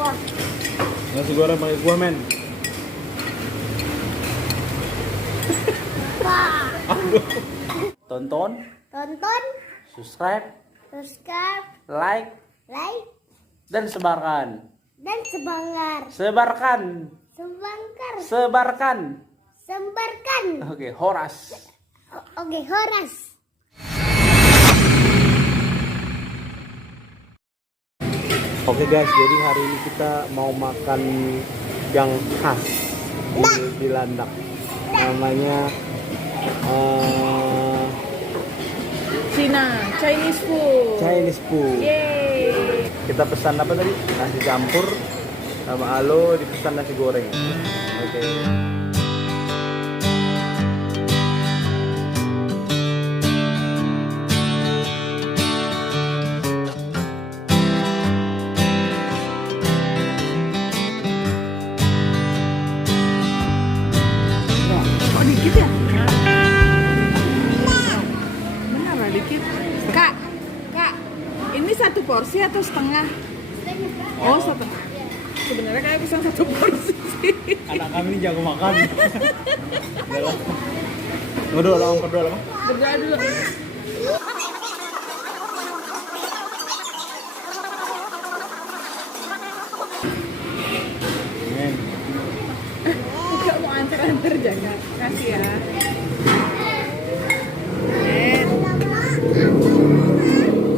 Wah. Nasi goreng pakai kuah, men. Wah. Tonton, Tonton, subscribe, subscribe, like, like, dan sebarkan. dan sebarkan. Sebarkan. Sebarkan. Sebarkan. Sebarkan. Oke, Horas. Oke, Horas. Oke guys, jadi hari ini kita mau makan yang khas di Landak. Namanya Chinese food. Chinese food. Yeay. Kita pesan apa tadi? Nasi campur sama alo, dipesan nasi goreng. Oke. Kok dikit ya? Benar lah dikit. Kak, ini satu porsi atau setengah? Oh, setengah. Sebenarnya kayak pesan satu porsi sih. Anak kami ini jago makan. Berdoa lah, berdoa lah. Berdoa dulu. Men. Enggak mau antar-antar jaga. Kasih ya.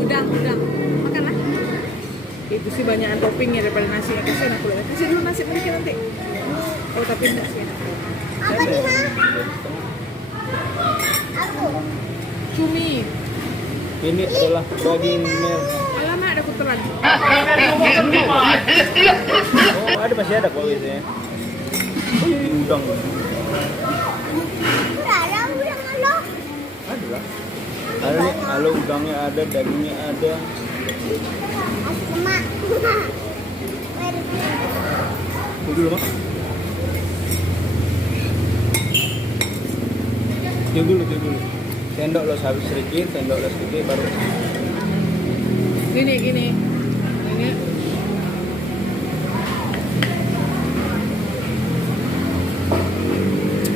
Udah. Makan lah. Itu sih banyakan toppingnya daripada nasinya. Kasih aku dulu. Kasih dulu nasi mungkin nanti. Oh, tapi enggak sih enak. Apa nih, Ha? Aku. Cumi. Ini adalah daging merah. Alamak, ada kotoran. Oh, ada masih ada kok biasanya. Oh, ini udang. Udah ada, udah ngalo. Ada lah. Ada nih, alo udangnya ada, dagingnya ada. Masuk emak. Tunggu dulu, Mak. Tunggu dulu. Sendok lo habis sedikit, sendok lo sedikit baru. Gini. Ini.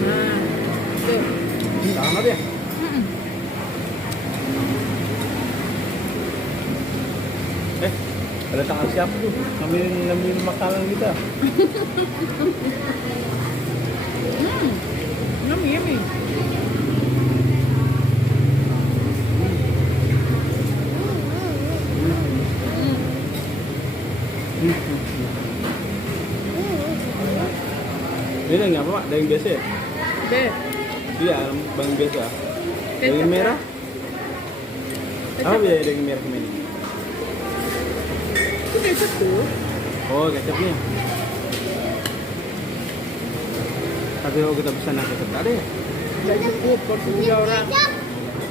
Nah, tuh. Sama ya? Ada tangan siapa tuh? Ngambilin makanan kita. Yummy. Ini daging apa, Mak? Daging biasa ya? Deh. Iya, daging biasa. Daging merah? Apa beda daging merah sama ini? Itu kecap tuh. Oh, kecapnya. Tapi kalau kita pesan kecap ada ya? Gak cukup porsi 3 orang.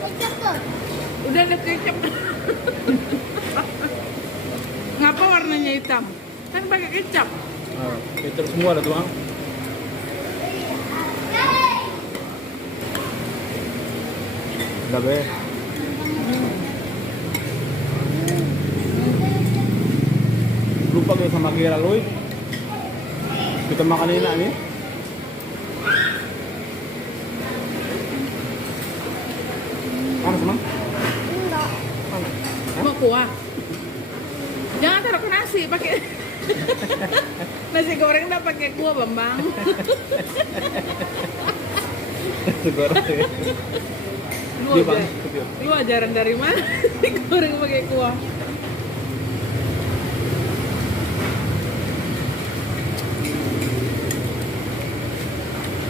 Kecap tuh. Udah ada kecap. Ngapa warnanya hitam? Kan pakai kecap. Oh, kecap semua ada tuh, Bang. Udah be. Lupa kayak sama kira loy. Kita makan enak nih. Panas, Bang? Enggak. Panas. Mau kuah. Jangan taruh ke nasi, pakai nasi goreng udah pakai kuah, Bambang. Segoreng. Lu, Dia, aja, Bang. lu ajaran dari mana? Nasi goreng pakai kuah.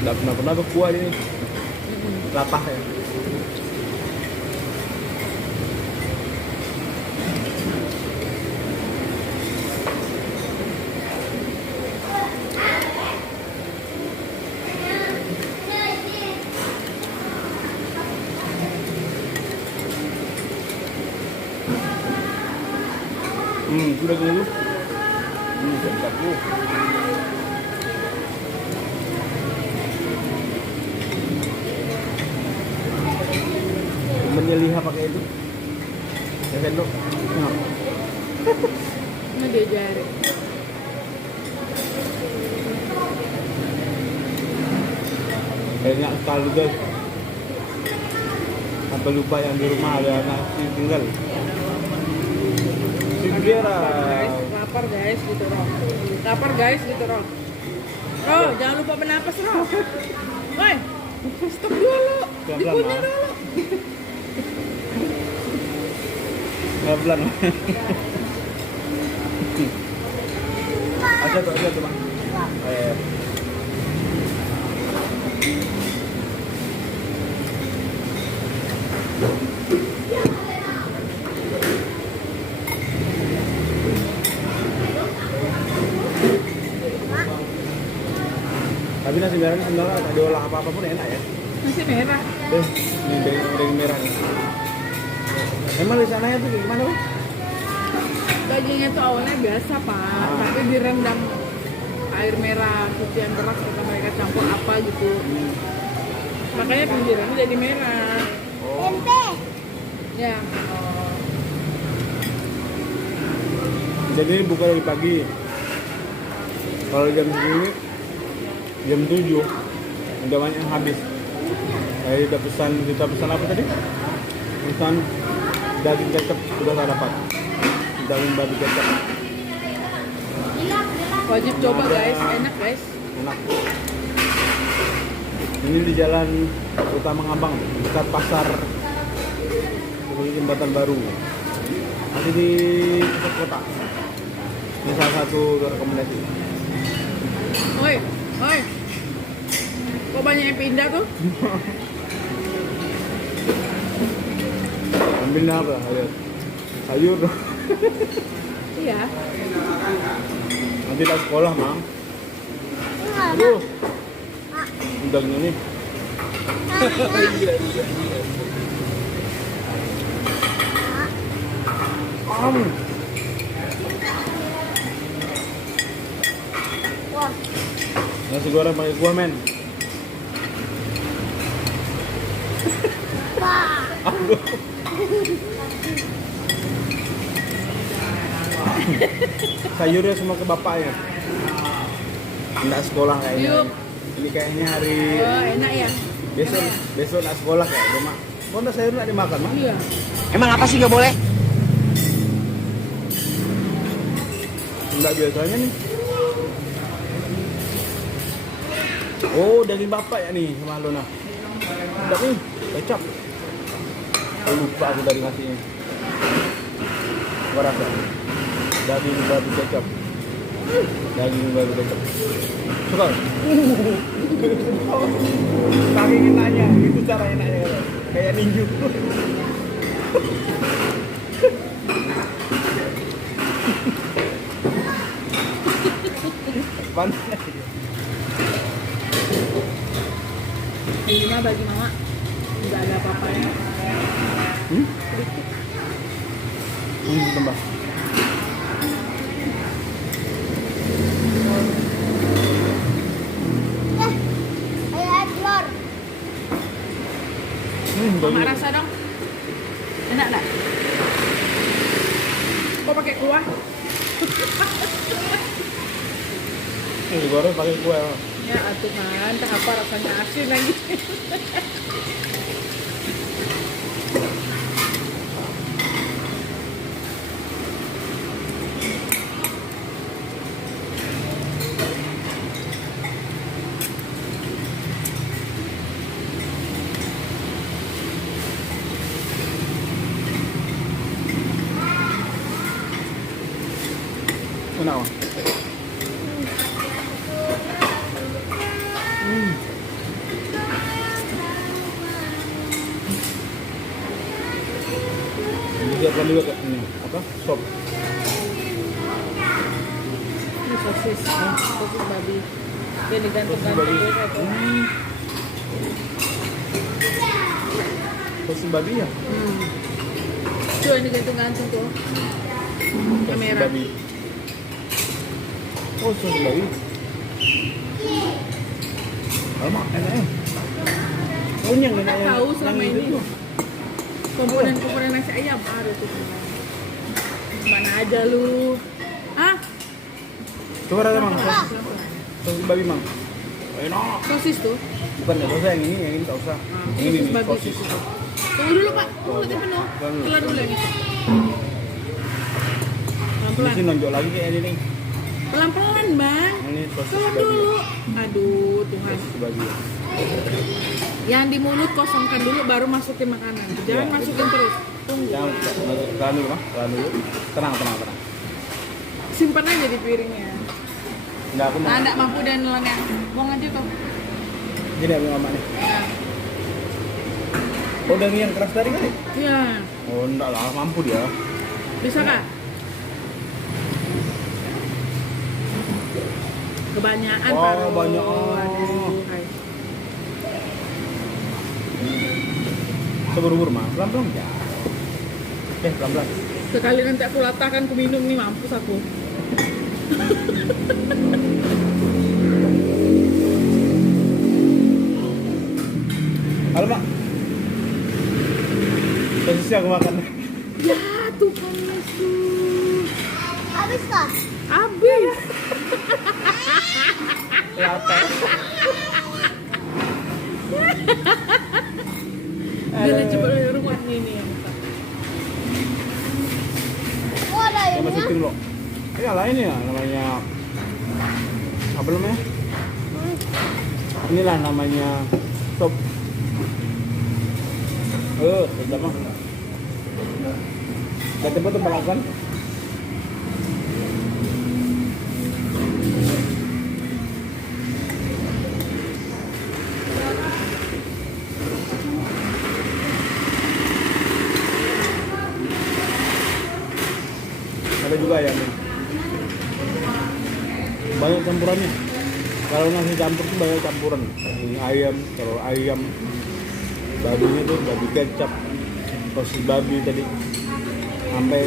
Nggak pernah berkuah ini. Lapah ya. Sudah dulu. Sedap tuh. Temennya lihat pakai itu. Ya sendok. Nah. Nah diajarin. Enak sekali guys. Sampai lupa yang di rumah ada anak tinggal. Segera. Lapar guys gitu Roh. Lapar guys gitu Roh. Roh, jangan lupa bernapas Roh. Woi, stop dulu. Pelan-pelan, Dikunyah Ma. dulu. Pelan. Aja tuh bang. Tapi nasi merah ini sebenarnya tak diolah apa-apa pun enak ya. Nasi merah. Ini daging merah nih. Emang di sana itu gimana bang? Dagingnya tuh awalnya biasa Pak, tapi direndam air merah, cucian beras atau mereka campur apa gitu. Makanya pinggirannya jadi merah. Tempe. Ya. Jadi ini buka dari pagi. Kalau jam segini, jam 7 udah banyak yang habis. Kita pesan apa tadi? Pesan daging kecap sudah tak dapat. Daging babi kecap. Wajib coba guys, enak guys. Enak. Ini di jalan utama Ngabang, dekat pasar di Jembatan Baru. Masih di pusat kota. Ini salah satu rekomendasi. Oi, oi. Kok banyak yang pindah tuh? Ambilnya apa? Sayur. Iya. Nanti tak sekolah, Mang. Enggak, Aduh. Udangnya nih. Wah, Nasi goreng pakai kuah, men. wah. Sayurnya semua ke bapaknya. Nggak sekolah kayaknya. Yuk. Ini kayaknya hari Oh, enak ya. besok nggak sekolah kayak rumah. Kok nggak sayur nggak dimakan, Mang? Iya. Emang apa sih nggak boleh? Nggak biasanya nih. Oh, daging bapak ya nih sama Luna. Enggak nih, kecap. Oh, lupa aku tadi ngasihnya. Gua rasa daging babi kecap. Daging babi kecap. Suka? Saking enaknya, itu cara enaknya. Kayak ninju. Panas. Ini mah bagi mama nggak ada apa-apanya. Tambah. Ayo telur. Mama Daging. rasa dong. Enak nggak? Kok pakai kuah? Digoreng pakai kuah. Ya atuh kan, tak apa rasanya asin lagi. Enak, Mang. Disiapkan juga kayak ini apa? Sop. Ini sosis babi. Dia digantung-gantung Babi. terus itu. Sosis babi ya? Tuh ini gantung-gantung tuh. Sosis Kamera. babi. Oh, sosis babi. Alamak, enaknya. Kunyang enaknya. Tahu selama Yang ini. itu tuh. Komponen nasi ayam ada tuh. Mana aja lu? Ah, Coba rasa mang. Sosis babi mang. Enak. sosis tuh. Bukan ya, dosa yang ini tak usah. Yang ini Sosis nih, babi sosis. sosis. Tunggu dulu Pak, mulutnya penuh. Keluar dulu yang itu. Ini Pelan-pelan. sih nonjok lagi kayak ini nih. Pelan-pelan Bang. Ini sosis Keluar babi. dulu. Aduh Tuhan. Sosis babi. Yang di mulut kosongkan dulu baru masukin makanan. Jangan Ya. masukin terus. Tunggu. Jangan tahan dulu mah, tahan dulu. Tenang. Simpan aja di piringnya. Enggak aku mau. Nah, enggak mampu dan nelan yang buang aja tuh. Gini ya mama nih. Oh, dari yang keras tadi kali? Iya. Oh, enggak lah, mampu dia. Bisa Kak? Kebanyakan Oh, Pak. banyak. Aduh, hai. Seburu-buru mah, pelan-pelan ya. Pelan-pelan. Sekali nanti aku latahkan ku minum nih mampus aku. Halo, Mak. Sosisnya aku makan. Ya Tuhan Yesus. Habis kah? Habis. Lapar. Bila coba dari rumah ini yang Oh, ada Sama ininya. syuting lo. Ya lain ya namanya. Apa namanya? Inilah namanya sop. Sudah mah. Kita coba tuh pelakukan. Ada juga ayamnya. Banyak campurannya. Kalau nasi campur tuh banyak campuran. Ini ayam, kalau ayam babinya tuh babi kecap, sosis babi tadi, sampai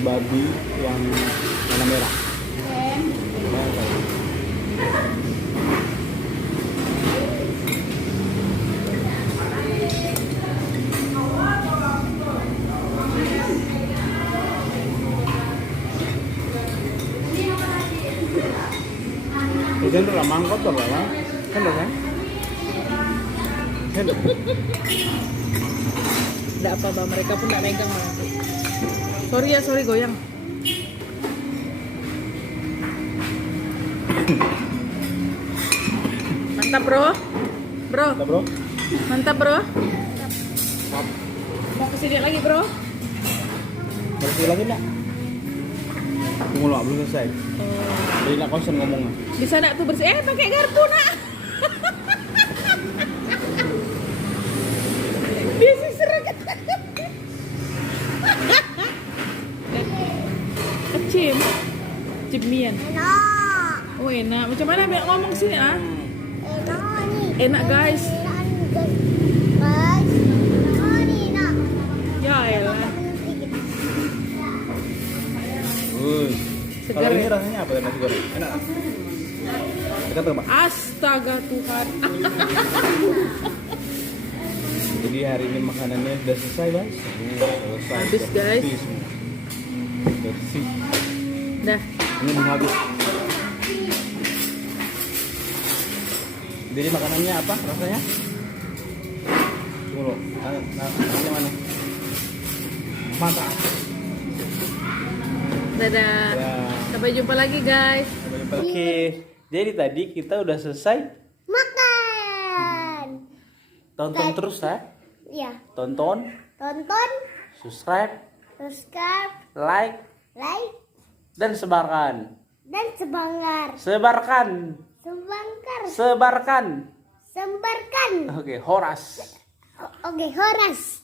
babi yang warna merah. Banyak kali. Hujan tuh lah mangkot tuh lah, sendok kan? Sendok. enggak apa-apa, mereka pun enggak megang lah. Sorry goyang. Mantap, Bro. Kita bro, Mantap, Bro. Map. Mau kesini lagi, Bro? Bersih lagi nak? Tunggu lo, belum selesai. Jadi nak konsen ngomongnya. Bisa enggak tuh bersih? Pakai garpu, Nak. Dia sih seret. Kecim. Cimian. Enak. Oh, enak. Macam mana biar ngomong sini, ah? Enak nih. Enak, guys. Enak nih, guys. Enak nih, nak. Ya elah. Sedikit. Segar Kalau ini ya? rasanya apa nasi goreng? Enak. Kita coba. Astaga Tuhan. Jadi hari ini makanannya udah selesai guys. Selesai. Habis, guys. Bersih semua. Bersih. Dah. Ini belum habis. Jadi makanannya apa rasanya? Tunggu. Makanannya mana? Mantap. Dadah. Ya. Sampai jumpa lagi, guys. Oke. Jadi tadi kita udah selesai. Makan. Tonton terus ya. Ya. Tonton, Tonton, subscribe, subscribe, like, like, dan sebarkan. dan Sebarkan. Sebangkar. Sebarkan. Sembarkan. Oke, Horas. Oke, Horas.